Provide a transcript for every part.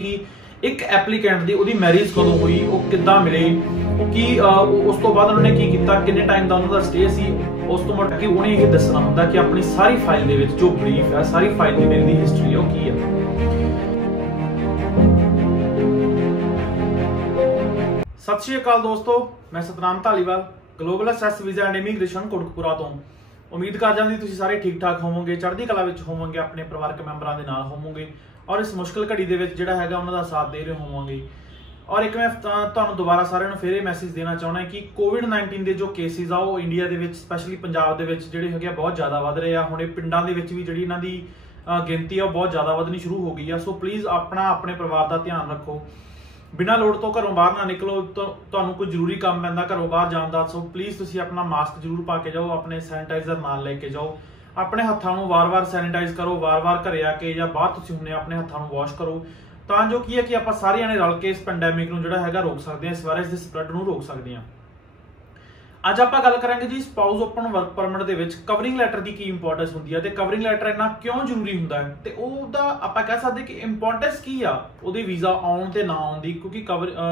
कि एक एप्लीकेंट दी ओदी मैरिज कदों हुई, वो किद्दां मिले, कि उस तो बाद उन्होंने की कीता, किन्ने टाइम दा उन्हां दा स्टे सी, उस तो मुड़ के उन्हें ये दसना हुंदा कि अपनी सारी फाइल दे विच जो ब्रीफ है, सारी फाइल दी मेरी दी हिस्ट्री है, वो की है। सत श्री अकाल दोस्तों, मैं Satnam Dhaliwal global access visa and immigration Kotkapura तो उम्मीद कर जांदी तुसीं सारे ठीक ठाक होवोगे, चढ़दी कला विच होवोगे, अपने परिवारक मैंबरां दे नाल होवोगे और इस मुश्किल घड़ी दे विच जिहड़ा हैगा उन्हां दा साथ दे रहे होवोगे। और एक मैं तुहानूं दोबारा सारिआं नूं फिर मैसेज देना चाहुंदा कि कोविड-19 के जो केसिस आ वो इंडिया दे विच स्पैशली पंजाब दे विच जिहड़े हैगे बहुत ज़्यादा वध रहे आ। हुण ये पिंडां दे विच भी जिहड़ी इन्हां दी गिनती आ बहुत ज़्यादा वधनी शुरू हो गई है। सो प्लीज़ अपने परिवार का ध्यान रखो, बिना लोड़ तो घरों बाहर ना निकलो। तुहानूं कोई जरूरी काम पैंदा घरों बाहर जाण दा, सो प्लीज़ तुसीं अपना मास्क जरूर पा के जाओ, अपने सैनिटाइजर नाल लैके जाओ, अपने हत्थां नूं वार-वार सैनिटाइज करो, वार-वार घरे आके या बाहर तुसीं हुंदे अपने हत्थां नूं वॉश करो, तां जो की है कि आपां सारे जणे रल के इस पैंडेमिक नूं जिहड़ा हैगा रोक सकदे हां, इस वायरस दे स्प्रैड नूं रोक सकदे हां। अज आपां गल करांगे जी स्पाउस ओपन वर्क परमिट दे विच कवरिंग लैटर की इंपोर्टेंस हुंदी है ते कवरिंग लैटर इन्ना क्यों जरूरी हुंदा है ते ओहदा आपां कह सकदे कि इंपोर्टेंस की आ ओहदे वीज़ा आउण ते ना आउण दी, क्योंकि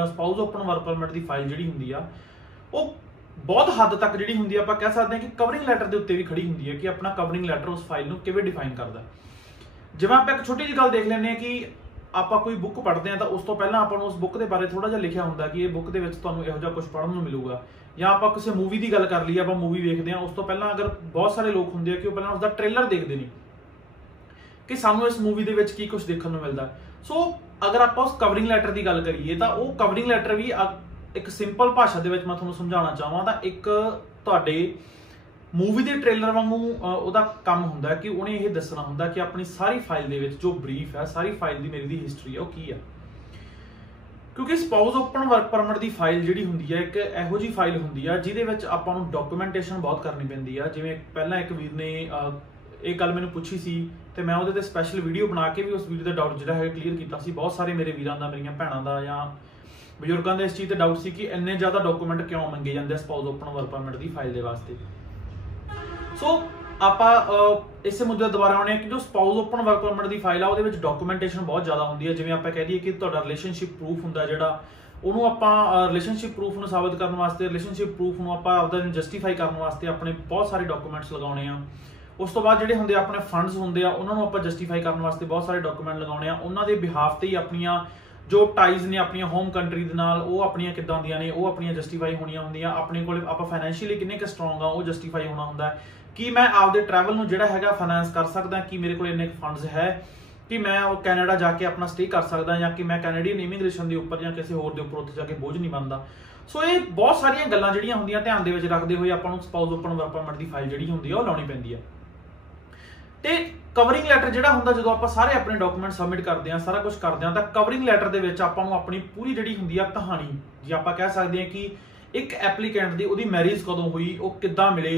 स्पाउस ओपन वर्क परमिट की फाइल जिहड़ी हुंदी आ ਉਹ बहुत हद तक जिहड़ी हुंदी आ, आपां कह सकदे कि कवरिंग लैटर के उत्ते भी खड़ी हुंदी है कि अपना कवरिंग लैटर उस फाइल नूं किवें डिफाइन करदा। जिवें आपां एक छोटी जी गल देख लैंदे कि आपां कोई बुक पढ़दे आ तां उस तो पहलां आपां नूं उस बुक के बारे थोड़ा जिहा लिखिआ हुंदा कि ये बुक दे विच तुहानूं इहो जिहा कुछ पढ़न नूं मिलूगा। या आपां किसी मूवी की गल कर लईए, आपां मूवी वेखदे आ, उस तो पहलां अगर बहुत सारे लोग हुंदे आ कि वो पहलां उसदा ट्रेलर देखदे ने कि सानूं इस मूवी दे विच की कुछ देखण नूं मिलदा। सो अगर आपां उस कवरिंग लैटर की गल करिए तां वो कवरिंग लैटर भी एक सिंपल भाषा दे विच मैं तुहानूं समझाउणा चाहां तां एक तुहाडे मूवी के ट्रेलर वांगू उहदा काम हुंदा कि उहने ये दसना हुंदा कि अपनी सारी फाइल दे विच जो ब्रीफ है, सारी फाइल की मेरी दी हिस्ट्री है, वो की है। क्योंकि स्पाउस ओपन वर्क परमिट की फाइल जिहड़ी हुंदी है एक इहो जी फाइल हुंदी है जिहदे विच आपां नूं डॉक्यूमेंटेशन बहुत करनी पैंदी है। जिवें पहलां एक वीर ने एक गल मैनूं पुछी सी ते मैं उहदे ते स्पैशल वीडियो बना के भी उस वीडियो का डाउट जिहड़ा है क्लीयर कीता सी। बहुत सारे मेरे वीरां दा, मेरियां भैणां दा या बजुर्गों के इस चीज़ से डाउट सी कि इन्ने ज़्यादा डॉक्यूमेंट क्यों मंगे जाते स्पाउस ओपन वर्क परमिट की फाइल के वास्ते। सो आप इस मुद्दे दोबारा आने कि जो स्पाउस ओपन वर्क परमिट की फाइल आ उहदे विच डॉक्यूमेंटेशन बहुत ज़्यादा होंदी है। जिवें आपां कह दईए कि तुहाडा रिलेशनशिप प्रूफ हुंदा जिहड़ा उहनूं आपां रिलेशनशिप प्रूफ नूं साबित करन वास्ते, रिलेशनशिप प्रूफ नूं आपां आपदा जस्टिफाई करन वास्ते अपने बहुत सारे डॉक्यूमेंट्स लगाउणे आ। उस तो बाद जिहड़े हुंदे अपने फंड्स हुंदे आ उहनां नूं आपां जस्टिफाई करन वास्ते बहुत सारे डॉक्यूमेंट लगाउणे आ। उहनां दे बिहाफ ते ही अपणियां जो टाइज ने अपनी होम कंट्री दे नाल वो अपनियां किद्दां दियां ने वो अपनियां जस्टिफाई होणियां हुंदियां। अपने कोल आपां फाइनैंशियली किन्ने क स्ट्रोंग आ वो जस्टिफाई होना हुंदा है कि मैं आपदे ट्रैवल नूं जिहड़ा हैगा फाइनैंस कर सकदा, कि मेरे कोल इन्ने फंड्स है कि मैं वो कैनेडा जाके अपना स्टे कर सकदा या कि मैं कैनेडियन इमीग्रेशन के उपर या किसी होर दे उपर उत्थे जाके बोझ नहीं बनदा। सो ये बहुत सारियां गल्लां जिहड़ियां हुंदियां ध्यान दे विच रखदे होए आपां नूं स्पाउस ओपन वर्क परमिट की फाइल जिहड़ी हुंदी आ वो लाउणी पैंदी है। ते कवरिंग लैटर जिहड़ा हुंदा जदों आपां सारे अपने डॉक्यूमेंट सबमिट करदे आ, सारा कुछ करदे आ, तां कवरिंग लैटर दे विच आपां नूं अपनी पूरी जिहड़ी हुंदी आ कहानी जी आपां कह सकदे आ कि एक एप्लीकेंट दी ओहदी मैरिज कदों हुई, वो किद्दां मिले,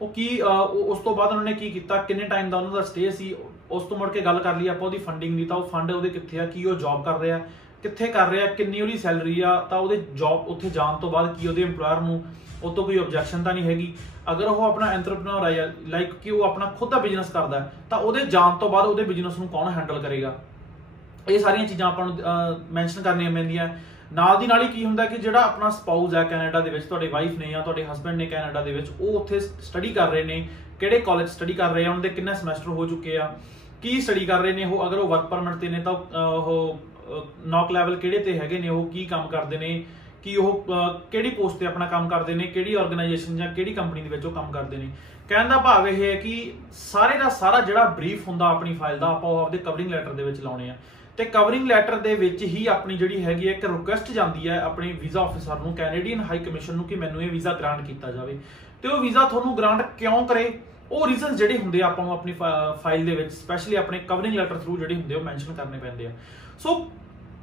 वो की उस तो बाद उन्होंने की कीता, किन्ने टाइम दा उन्हां दा स्टे सी, उस तो मुड़ के गल कर लईए आपां ओहदी फंडिंग दी तां वो फंड ओहदे कित्थे आ, की वो जॉब कर रहा, कित्थे कर रहा, किन्नी ओहदी सैलरी आ, तां ओहदे जॉब उत्थे जाण तो बाद की ओहदे एम्पलॉयर नूं ਉਹ ਤੋਂ कोई ऑब्जैक्शन तो नहीं हैगी। अगर वो अपना एंटरप्रेन्योर है लाइक कि वो अपना खुद का बिजनेस करता है तो वो जान तो बाद वो बिजनेस को कौन हैंडल करेगा। ये सारिया चीज़ां आपां मैंशन करनियां पैंदियां। नाल दी नाल ही की हुंदा कि जिहड़ा अपना स्पाउस है कैनेडा दे विच, तुहाडे वाइफ ने या तुहाडे हसबैंड ने कैनेडा दे विच वो उत्थे स्टडी कर रहे ने, किहड़े कॉलेज स्टडी कर रहे हैं, उन्हां दे किन्ने समैस्टर हो चुके आ, की स्टडी कर रहे ने वो, अगर वो वर्क परमिट ते ने तां वो नॉक लैवल किहड़े ते हैगे ने, वो की काम करदे ने, कि वो किहड़ी पोस्ट ते अपना काम करते हैं, किहड़ी ऑर्गेनाइजेशन या किहड़ी कंपनी दे विच वो काम करते हैं। कहण दा भाव यह है कि सारे का सारा जिहड़ा ब्रीफ हुंदा अपनी फाइल का आपां आपदे कवरिंग लैटर दे विच लाउणे आ। ते कवरिंग लैटर दे विच ही अपनी जिहड़ी हैगी एक रिक्वेस्ट जांदी है अपने वीज़ा ऑफिसर नूं, कैनेडियन हाई कमीशन नूं, कि मैनूं ये वीज़ा ग्रांट किया जाए। ते वो वीज़ा तुहानूं ग्रांट क्यों करे, वो रीजन जिहड़े हुंदे आपां नूं अपनी फाइल दे विच स्पैशली अपने कवरिंग लैटर थ्रू जिहड़े हुंदे वो मैंशन करने पैंदे आ। सो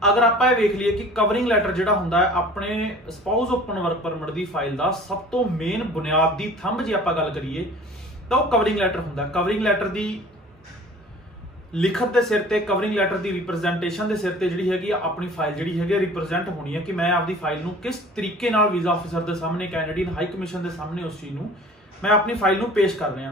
अगर आप वेख लीए कि कवरिंग लैटर जिहड़ा हुंदा है अपने स्पाउस ओपन वर्क परमिट की फाइल का सब तो मेन बुनियादी थंब जे आपां गल करिए तो वो कवरिंग लैटर हुंदा। कवरिंग लैटर की लिखत के सिर ते, कवरिंग लैटर की रिप्रजेंटेशन के सिर ते जिहड़ी हैगी अपनी फाइल जिहड़ी हैगी रिप्रजेंट होनी है कि मैं आपकी फाइल नूं किस तरीके नाल वीज़ा ऑफिसर के सामने, कैनेडियन हाई कमीशन के सामने उस चीज़ नूं मैं अपनी फाइल नूं पेश कर रहा।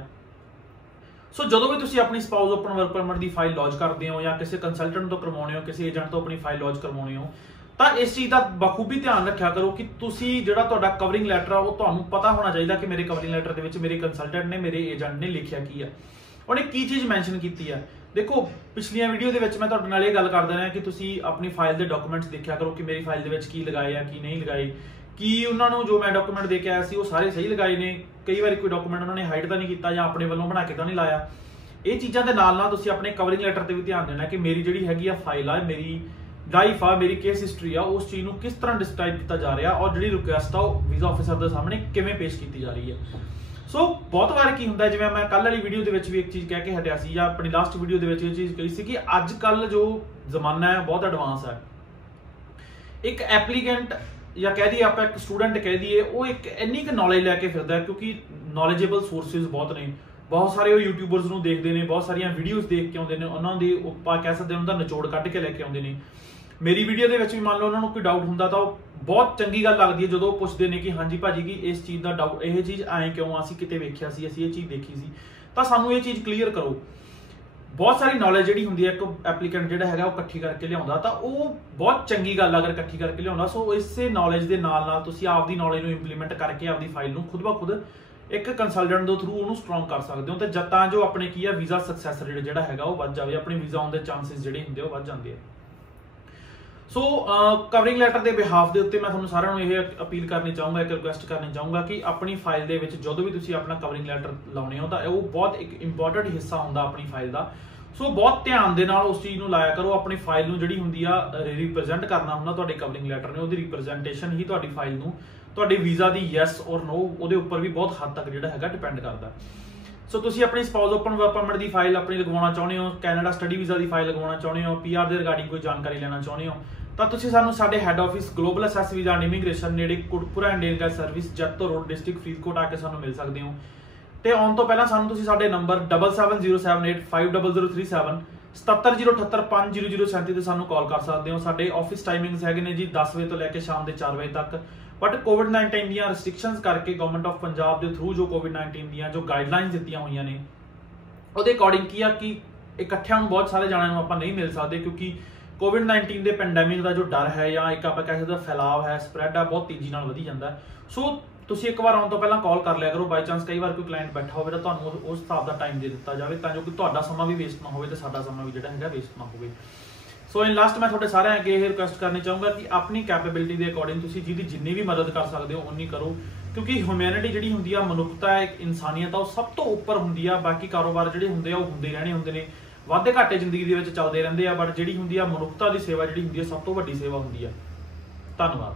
ਸੋ ਜਦੋਂ ਵੀ ਤੁਸੀਂ ਆਪਣੀ ਸਪਾਊਸ ਓਪਨ ਵਰਕ ਪਰਮਿਟ ਦੀ ਫਾਈਲ ਲੌਂਚ ਕਰਦੇ ਹੋ ਜਾਂ ਕਿਸੇ ਕੰਸਲਟੈਂਟ ਤੋਂ ਕਰਵਾਉਣੇ ਹੋ, ਕਿਸੇ ਏਜੰਟ ਤੋਂ ਆਪਣੀ ਫਾਈਲ ਲੌਂਚ ਕਰਵਾਉਣੀ ਹੋ, ਤਾਂ ਇਸ ਚੀਜ਼ ਦਾ ਬਖੂਬੀ ਧਿਆਨ ਰੱਖਿਆ ਕਰੋ ਕਿ ਤੁਸੀਂ ਜਿਹੜਾ ਤੁਹਾਡਾ ਕਵਰਿੰਗ ਲੈਟਰ ਆ ਉਹ ਤੁਹਾਨੂੰ ਪਤਾ ਹੋਣਾ ਚਾਹੀਦਾ ਕਿ ਮੇਰੇ ਕਵਰਿੰਗ ਲੈਟਰ ਦੇ ਵਿੱਚ ਮੇਰੇ ਕੰਸਲਟੈਂਟ ਨੇ, ਮੇਰੇ ਏਜੰਟ ਨੇ ਲਿਖਿਆ ਕੀ ਆ, ਉਹਨੇ ਕੀ ਚੀਜ਼ ਮੈਂਸ਼ਨ ਕੀਤੀ ਆ। ਦੇਖੋ ਪਿਛਲੀਆਂ ਵੀਡੀਓ ਦੇ ਵਿੱਚ ਮੈਂ ਤੁਹਾਡੇ ਨਾਲ ਇਹ ਗੱਲ ਕਰਦਾ ਰਿਹਾ ਕਿ ਤੁਸੀਂ ਆਪਣੀ ਫਾਈਲ ਦੇ ਡਾਕੂਮੈਂਟਸ ਦੇਖਿਆ ਕਰੋ ਕਿ ਮੇਰੀ ਫਾਈਲ ਦੇ ਵਿੱਚ ਕੀ ਲਗਾਏ ਆ, ਕੀ ਨਹੀਂ ਲਗਾਏ, ਕੀ ਉਹਨਾਂ ਨੂੰ ਜੋ ਮੈਂ ਡਾਕੂਮੈਂਟ ਦੇ ਕੇ ਆਇਆ ਸੀ ਉਹ ਸਾਰੇ ਸਹੀ ਲਗਾਏ ਨੇ, ਕਈ ਵਾਰੀ ਕੋਈ ਡਾਕੂਮੈਂਟ ਉਹਨਾਂ ਨੇ ਹਾਈਡ ਤਾਂ ਨਹੀਂ ਕੀਤਾ ਜਾਂ ਆਪਣੇ ਵੱਲੋਂ ਬਣਾ ਕੇ ਤਾਂ ਨਹੀਂ ਲਾਇਆ। ਇਹ ਚੀਜ਼ਾਂ ਦੇ ਨਾਲ ਨਾਲ ਤੁਸੀਂ ਆਪਣੇ ਕਵਰਿੰਗ ਲੈਟਰ ਤੇ ਵੀ ਧਿਆਨ ਦੇਣਾ ਕਿ ਮੇਰੀ ਜਿਹੜੀ ਹੈਗੀ ਆ ਫਾਈਲ ਆ, ਮੇਰੀ ਲਾਈਫ ਆ, ਮੇਰੀ ਕੇਸ ਹਿਸਟਰੀ ਆ, ਉਸ ਚੀਜ਼ ਨੂੰ ਕਿਸ ਤਰ੍ਹਾਂ ਡਿਸਕ੍ਰਾਈਬ ਕੀਤਾ ਜਾ ਰਿਹਾ ਔਰ ਜਿਹੜੀ ਰਿਕੁਐਸਟ ਆ ਉਹ ਵੀਜ਼ਾ ਆਫਿਸਰ ਦੇ ਸਾਹਮਣੇ ਕਿਵੇਂ ਪੇਸ਼ ਕੀਤੀ ਜਾ ਰਹੀ ਹੈ। ਸੋ ਬਹੁਤ ਵਾਰ ਕੀ ਹੁੰਦਾ, ਜਿਵੇਂ ਮੈਂ ਕੱਲ ਵਾਲੀ ਵੀਡੀਓ ਦੇ ਵਿੱਚ ਵੀ ਇੱਕ ਚੀਜ਼ ਕਹਿ ਕੇ ਹਟਿਆ ਸੀ ਜਾਂ ਆਪਣੀ ਲਾਸਟ ਵੀਡੀਓ ਦੇ ਵਿੱਚ ਇਹ ਚੀਜ਼ ਕਹੀ ਸੀ ਕਿ ਅੱਜ ਕੱਲ ਜੋ ਜ਼ਮਾਨਾ ਹੈ ਬਹੁਤ ਐਡਵਾਂਸ ਹੈ। ਇੱਕ ਐਪਲੀਕੈਂਟ ਜਾਂ ਕਹਿ ਦਈਏ ਆਪਾਂ ਇੱਕ ਸਟੂਡੈਂਟ ਕਹਿ ਦਈਏ, ਉਹ ਇੱਕ ਇੰਨੀ ਕੁ ਨੌਲੇਜ ਲੈ ਕੇ ਫਿਰਦਾ ਹੈ ਕਿਉਂਕਿ ਨੌਲੇਜੇਬਲ ਸੋਰਸਿਸ ਬਹੁਤ ਨੇ, ਬਹੁਤ ਸਾਰੇ ਉਹ ਯੂਟਿਊਬਰਸ ਨੂੰ ਦੇਖਦੇ ਨੇ, ਬਹੁਤ ਸਾਰੀਆਂ ਵੀਡੀਓਜ਼ ਦੇਖ ਕੇ ਆਉਂਦੇ ਨੇ, ਉਹਨਾਂ ਦੀ ਆਪਾਂ ਕਹਿ ਸਕਦੇ ਹਾਂ ਉਹਨਾਂ ਦਾ ਨਿਚੋੜ ਕੱਢ ਕੇ ਲੈ ਕੇ ਆਉਂਦੇ ਨੇ। ਮੇਰੀ ਵੀਡੀਓ ਦੇ ਵਿੱਚ ਵੀ ਮੰਨ ਲਓ ਉਹਨਾਂ ਨੂੰ ਕੋਈ ਡਾਊਟ ਹੁੰਦਾ ਤਾਂ ਉਹ ਬਹੁਤ ਚੰਗੀ ਗੱਲ ਲੱਗਦੀ ਹੈ ਜਦੋਂ ਉਹ ਪੁੱਛਦੇ ਨੇ ਕਿ ਹਾਂਜੀ ਭਾਜੀ ਕਿ ਇਸ ਚੀਜ਼ ਦਾ ਡਾਊਟ, ਇਹ ਚੀਜ਼ ਐਂ ਕਿਉਂ, ਅਸੀਂ ਕਿਤੇ ਵੇਖਿਆ ਸੀ, ਅਸੀਂ ਇਹ ਚੀਜ਼ ਦੇਖੀ ਸੀ, ਤਾਂ ਸਾਨੂੰ ਇਹ ਚੀਜ਼ ਕਲੀਅਰ ਕਰੋ। ਬਹੁਤ ਸਾਰੀ ਨੌਲੇਜ ਜਿਹੜੀ ਹੁੰਦੀ ਹੈ ਇੱਕ ਐਪਲੀਕੈਂਟ ਜਿਹੜਾ ਹੈਗਾ ਉਹ ਇਕੱਠੀ ਕਰਕੇ ਲਿਆਉਂਦਾ, ਤਾਂ ਉਹ ਬਹੁਤ ਚੰਗੀ ਗੱਲ ਅਗਰ ਇਕੱਠੀ ਕਰਕੇ ਲਿਆਉਂਦਾ। ਸੋ ਇਸੇ ਨੌਲੇਜ ਦੇ ਨਾਲ ਨਾਲ ਤੁਸੀਂ ਆਪਦੀ ਨੌਲੇਜ ਨੂੰ ਇੰਪਲੀਮੈਂਟ ਕਰਕੇ ਆਪਦੀ ਫਾਈਲ ਨੂੰ ਖੁਦ ਬ ਖੁਦ ਇੱਕ ਕੰਸਲਟੈਂਟ ਦੇ ਥਰੂ ਉਹਨੂੰ ਸਟਰੋਂਗ ਕਰ ਸਕਦੇ ਹੋ, ਤੇ ਜਦ ਤਾਂ ਜੋ ਆਪਣੇ ਕੀ ਆ ਵੀਜ਼ਾ ਸਕਸੈਸ ਰੇਟ ਜਿਹੜਾ ਹੈਗਾ ਉਹ ਵੱਧ ਜਾਵੇ, ਆਪਣੇ ਵੀਜ਼ਾ ਆਉਣ ਦੇ ਚਾਂਸਸ ਜਿਹੜੇ ਹੁੰਦੇ ਉਹ ਵੱਧ ਜਾਂਦੇ ਆ। ਸੋ ਕਵਰਿੰਗ ਲੈਟਰ ਦੇ ਬਿਹਾਫ ਦੇ ਉੱਤੇ ਮੈਂ ਤੁਹਾਨੂੰ ਸਾਰਿਆਂ ਨੂੰ ਇਹ ਅਪੀਲ ਕਰਨੀ ਚਾਹੂੰਗਾ, ਇੱਕ ਰਿਕੁਐਸਟ ਕਰਨੀ ਚਾਹੂੰਗਾ ਕਿ ਆਪਣੀ ਫਾਈਲ ਦੇ ਵਿੱਚ ਜਦੋਂ ਵੀ ਤੁਸੀਂ ਆਪਣਾ ਕਵਰਿੰਗ ਲੈਟਰ ਲਾਉਣੇ ਹੋ ਤਾਂ ਉਹ ਬਹੁਤ ਇੱਕ ਇੰਪੋਰਟੈਂਟ ਹਿੱਸਾ ਹੁੰਦਾ ਆਪਣੀ ਫਾਈਲ ਦਾ। ਸੋ ਬਹੁਤ ਧਿਆਨ ਦੇ ਨਾਲ ਉਸ ਚੀਜ਼ ਨੂੰ ਲਾਇਆ ਕਰੋ। ਆਪਣੀ ਫਾਈਲ ਨੂੰ ਜਿਹੜੀ ਹੁੰਦੀ ਆ ਰਿਪਰੈਜ਼ੈਂਟ ਕਰਨਾ ਹੁੰਦਾ ਤੁਹਾਡੇ ਕਵਰਿੰਗ ਲੈਟਰ ਨੇ, ਉਹਦੀ ਰਿਪਰੈਜ਼ੈਂਟੇਸ਼ਨ ਹੀ ਤੁਹਾਡੀ ਫਾਈਲ ਨੂੰ ਤੁਹਾਡੇ ਵੀਜ਼ਾ ਦੀ ਯੈਸ ਔਰ ਨੋ ਉਹਦੇ ਉੱਪਰ ਵੀ ਬਹੁਤ ਹੱਦ ਤੱਕ ਜਿਹੜਾ ਹੈਗਾ ਡਿਪੈਂਡ ਕਰਦਾ। ਸੋ ਤੁਸੀਂ ਆਪਣੀ ਸਪਾਊਸ ਓਪਨ ਵਰਕ ਪਰਮਿਟ ਦੀ ਫਾਈਲ ਆਪਣੀ ਲਗਵਾਉਣਾ ਚਾਹੁੰਦੇ ਹੋ, ਕੈਨੇਡਾ ਸਟੱਡੀ ਵੀਜ਼ਾ ਦੀ ਫਾਈਲ ਲਗਵਾਉਣਾ ਚਾਹੁੰਦੇ ਹੋ, ਪੀਆਰ ਦੇ ਰਿਗਾਰਡਿੰਗ ਕੋਈ ਜਾਣਕਾਰੀ ਲੈਣਾ ਚਾਹੁੰਦੇ ਹੋ, ਤਾਂ ਤੁਸੀਂ ਸਾਨੂੰ ਸਾਡੇ head office global access visa and immigration ਨੇੜੇ Kotkapura Indian gas service Jatto road district Faridkot ਆ ਕੇ ਸਾਨੂੰ ਮਿਲ ਸਕਦੇ ਹੋ। ਤੇ ਆਉਣ ਤੋਂ ਪਹਿਲਾਂ ਸਾਨੂੰ ਤੁਸੀਂ ਸਾਡੇ ਨੰਬਰ 7707850037 7707850037 ਤੇ ਸਾਨੂੰ ਕਾਲ ਕਰ ਸਕਦੇ ਹੋ। ਸਾਡੇ ਆਫਿਸ ਟਾਈਮਿੰਗਸ ਹੈਗੇ ਨੇ ਜੀ 10 ਵਜੇ ਤੋਂ ਲੈ ਕੇ ਸ਼ਾਮ ਦੇ 4 ਵਜੇ ਤੱਕ, ਬਟ ਕੋਵਿਡ-19 ਦੀਆਂ ਰਿਸਟ੍ਰਿਕਸ਼ਨਸ ਕਰਕੇ ਗਵਰਨਮੈਂਟ ਆਫ ਪੰਜਾਬ ਦੇ ਥਰੂ ਜੋ ਕੋਵਿਡ-19 ਦੀਆਂ ਜੋ ਗਾਈਡਲਾਈਨਸ ਦਿੱਤੀਆਂ ਹੋਈਆਂ ਨੇ ਉਹਦੇ ਅਕੋਰਡਿੰਗ ਕੀ ਆ ਕਿ ਇਕੱਠਿਆਂ ਨੂੰ ਬਹੁਤ ਸਾਰੇ ਜਾਣਿਆਂ ਨੂੰ ਆਪਾਂ ਨਹੀਂ ਮਿਲ ਸਕਦੇ ਕਿਉਂਕਿ ਕੋਵਿਡ-19 ਦੇ ਪੈਂਡੈਮਿਕ ਦਾ ਜੋ ਡਰ ਹੈ ਜਾਂ ਇੱਕ ਆਪਾਂ ਕਹਿ ਸਕਦੇ ਫੈਲਾਵ ਹੈ, ਸਪਰੈਡ ਆ, ਬਹੁਤ ਤੇਜ਼ੀ ਨਾਲ ਵਧੀ ਜਾਂਦਾ। ਸੋ ਤੁਸੀਂ ਇੱਕ ਵਾਰ ਆਉਣ ਤੋਂ ਪਹਿਲਾਂ ਕਾਲ ਕਰ ਲਿਆ ਕਰੋ, ਬਾਈ ਚਾਂਸ ਕਈ ਵਾਰ ਕੋਈ ਕਲਾਇੰਟ ਬੈਠਾ ਹੋਵੇ ਤਾਂ ਤੁਹਾਨੂੰ ਉਸ ਹਿਸਾਬ ਦਾ ਟਾਈਮ ਦੇ ਦਿੱਤਾ ਜਾਵੇ ਤਾਂ ਜੋ ਕਿ ਤੁਹਾਡਾ ਸਮਾਂ ਵੀ ਵੇਸਟ ਨਾ ਹੋਵੇ ਤੇ ਸਾਡਾ ਸਮਾਂ ਵੀ ਜਿਹੜਾ ਹੈਗਾ ਵੇਸਟ ਨਾ ਹੋਵੇ। ਸੋ ਇਨ ਲਾਸਟ ਮੈਂ ਤੁਹਾਡੇ ਸਾਰਿਆਂ ਅੱਗੇ ਇਹ ਰਿਕੁਐਸਟ ਕਰਨੀ ਚਾਹੂੰਗਾ ਕਿ ਆਪਣੀ ਕੈਪੇਬਿਲਿਟੀ ਦੇ ਅਕੋਰਡਿੰਗ ਤੁਸੀਂ ਜਿਹਦੀ ਜਿੰਨੀ ਵੀ ਮਦਦ ਕਰ ਸਕਦੇ ਹੋ ਉਨੀ ਕਰੋ, ਕਿਉਂਕਿ ਹਿਊਮੈਨਿਟੀ ਜਿਹੜੀ ਹੁੰਦੀ ਆ, ਮਨੁੱਖਤਾ ਹੈ, ਇੱਕ ਇਨਸਾਨੀਅਤ ਆ, ਉਹ ਸਭ ਤੋਂ ਉੱਪਰ ਹੁੰਦੀ ਆ। ਬਾਕੀ ਕਾਰੋਬਾਰ ਜਿਹੜੇ ਹੁੰਦੇ ਆ ਉਹ ਹੁੰਦੇ ਰਹਿਣੇ ਹੁੰਦੇ ਨੇ, ਵਾਧੇ ਘਾਟੇ ਜ਼ਿੰਦਗੀ ਦੇ ਵਿੱਚ ਚੱਲਦੇ ਰਹਿੰਦੇ ਆ, ਬਟ ਜਿਹੜੀ ਹੁੰਦੀ ਆ ਮਨੁੱਖਤਾ ਦੀ ਸੇਵਾ ਜਿਹੜੀ ਹੁੰਦੀ ਆ ਸਭ ਤੋਂ ਵੱਡੀ ਸੇਵਾ ਹੁੰਦੀ ਆ। ਧੰਨਵਾਦ।